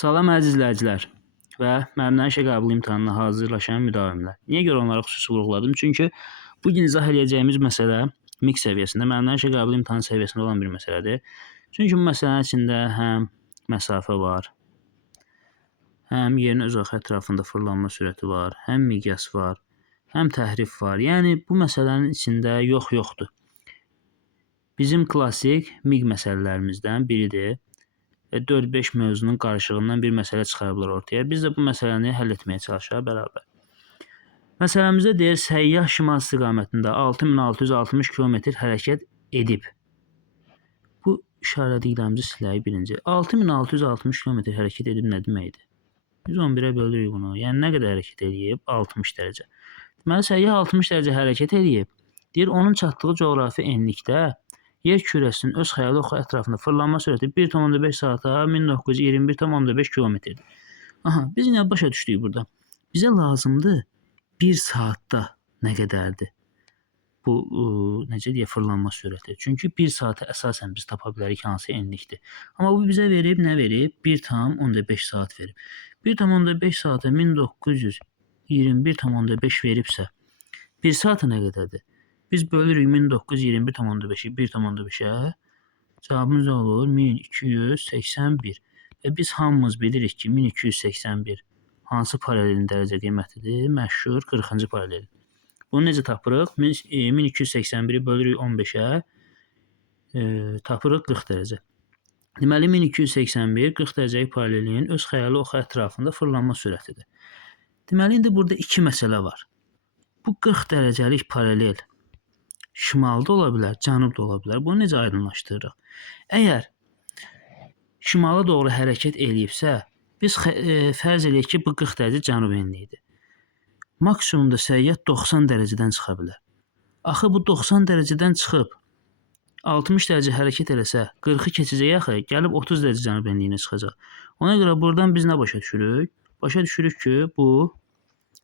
Salam əziz izləyicilər və məndən işə qəbul imtahanına hazırlaşan müdavimlər. Niyə görə onlara xüsusi vurğuladım? Çünki bu gün izah edəcəyimiz məsələ MİQ səviyyəsində, məndən işə qəbul imtahanı səviyyəsində olan bir məsələdir. Çünki bu məsələnin içində həm məsafə var, həm yerin öz axı ətrafında fırlanma sürəti var, həm miqyas var, həm təhrif var. Yəni bu məsələnin içində yoxdur. Bizim klassik MİQ məsələlərimizdən biridir. 4-5 mövzunun qarışığından bir məsələ çıxarılır ortaya. Biz də bu məsələni həll etməyə çalışaq bərabər. Məsələmizdə deyir, səyyah şimal istiqamətində 6660 km hərəkət edib. Bu işarələdiklərimizi silək birinci. 6660 km hərəkət edib nə deməkdir? 111-ə bölürük bunu. Yəni nə qədər hərəkət edib? 60 dərəcə. Deməli, səyyah 60 dərəcə hərəkət edib. Deyir, onun çatdığı coğrafi enlikdə yer kürəsinin öz xəyali oxu ətrafında fırlanma sürəti 1,5 saata 1921,5 km-dir. Aha, biz nə başa düşdük burada? Bizə lazımdır 1 saatda nə qədərdir bu necə deyə fırlanma sürəti. Çünki 1 saata əsasən biz tapa bilərik hansı enlikdir. Amma bu bizə verib nə verib? 1,5 saat verib. 1,5 saata 1921,5 veribsə 1 saata nə qədərdir? Biz bölürük 1921,5-i 1,5-ə. Cavabımız olur 1281. Və biz hamımız bilirik ki, 1281 hansı paralelin dərəcə qiymətidir? Məşhur 40-cı paralel. Bunu necə tapırıq? 1281-i bölürük 15-ə, tapırıq 40 dərəcə. Deməli, 1281 40 dərəcəlik paralelin öz xəyali oxu ətrafında fırlanma sürətidir. Deməli, indi burada iki məsələ var. Bu 40 dərəcəlik paralel şimalda ola bilər, cənubda ola bilər. Bunu necə aydınlaşdırırıq? Əgər şimala doğru hərəkət eləyibsə, biz fərz eləyək ki, bu 40 dərəcə cənub enliyidir. Maksimumda səyyah 90 dərəcədən çıxa bilər. Axı bu 90 dərəcədən çıxıb 60 dərəcə hərəkət eləsə, 40-ı keçəcək axı, gəlib 30 dərəcə cənub enliyinə çıxacaq. Ona görə buradan biz nə başa düşürük? Başa düşürük ki, bu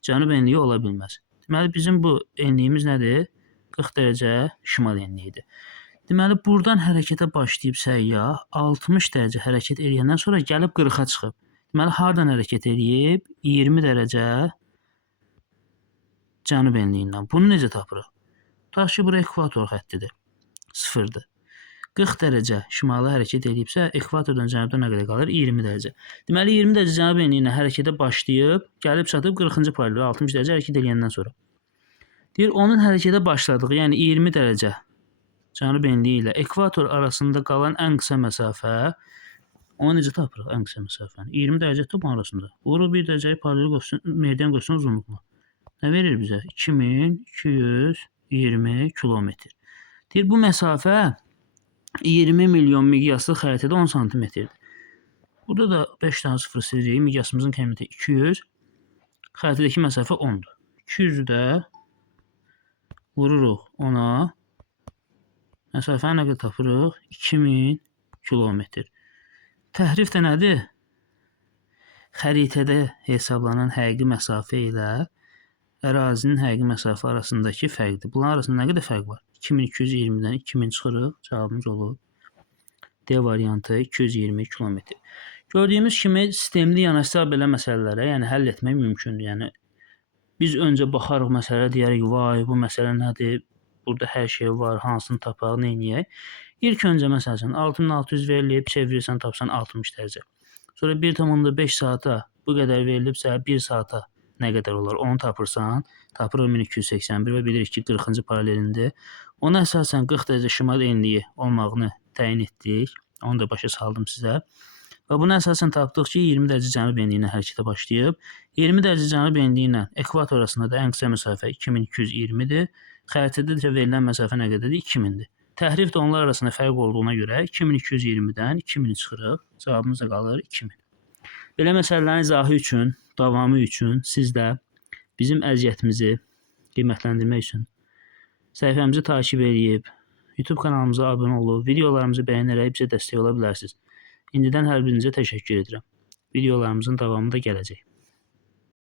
cənub enliyi ola bilməz. Deməli, bizim bu enliyimiz nədir? 40 dərəcə şimal enliyidir. Deməli, buradan hərəkətə başlayıb səyyah 60 dərəcə hərəkət eləyəndən sonra gəlib 40-a çıxıb. Deməli, hardan hərəkət eləyib? 20 dərəcə cənub enliyindən. Bunu necə tapırıq? Tutaq ki, bura ekvator xəttidir. 0-dır. 40 dərəcə şimala hərəkət eləyibsə, ekvatordan cənubda nə qədər qalır? 20 dərəcə. Deməli, 20 dərəcə cənub enliyinə hərəkətə başlayıb, gəlib çatıb 40-cı paralel 60 dərəcə hərəkət eləyəndən sonra. Deyir, onun hərəkətə başladığı, yəni 20 dərəcə cənub enliyi ilə ekvator arasında qalan ən qısa məsafə, onu necə tapırıq ən qısa məsafəni? 20 dərəcə top arasında. Vurur 1 dərəcəlik paralel meridian qoşsun uzunluğuna. Nə verir bizə? 2220 kilometr. Deyir, bu məsafə 20 milyon miqyaslı xəritədə 10 santimetrdir. Burada da 5 dənə sıfır silirik. Miqyasımızın qiyməti 200. Xəritədəki məsafə 10-dur. 200-ü də vururuq ona. Məsafəni nə qədər tapırıq? 2000 kilometr. Təhrif də nədir? Xəritədə hesablanan həqiqi məsafə ilə ərazinin həqiqi məsafə arasındakı fərqdir. Bunların arasında nə qədər fərq var? 2220-dən 2000 çıxırıq. Cavabımız olur. D variantı 220 kilometr. Gördüyümüz kimi sistemli yanaşsa belə məsələlərə, yəni həll etmək mümkündür. Yəni biz öncə baxarıq məsələ, deyərik, vay, bu məsələ nədir? Burada hər şey var, hansını tapaq, nə edək? İlk öncə məsələn 6600 verilib, çevirirsən, tapsan 60 dərəcə. Sonra 1,5 saata bu qədər verilibsə, 1 saata nə qədər olar? Onu tapırsan, tapırıq 1281 və bilirik ki, 40-cı paralelindir. Ona əsasən 40 dərəcə şimal enliyi olmağını təyin etdik. Onu da başa saldım sizə. Və buna əsasən tapdıq ki, 20 dərəcə cənub enliyinə hərəkətə başlayıb. 20 dərəcə cənub enliyi ilə ekvator arasında da ən qısa məsafə 2220-dir. Xəritədə də verilən məsafə nə qədərdir? 2000-dir. Təhrif də onlar arasında fərq olduğuna görə 2220-dən 2000 çıxırıq. Cavabımız da qalır 2000. Belə məsələlərin izahı üçün, davamı üçün siz də bizim əziyyətimizi qiymətləndirmək üçün səhifəmizi takip edib, YouTube kanalımıza abunə olub, videolarımızı bəyənərək bizə dəstək ola bilərsiniz. İndidən hər birinizə təşəkkür edirəm. Videolarımızın davamı da gələcək.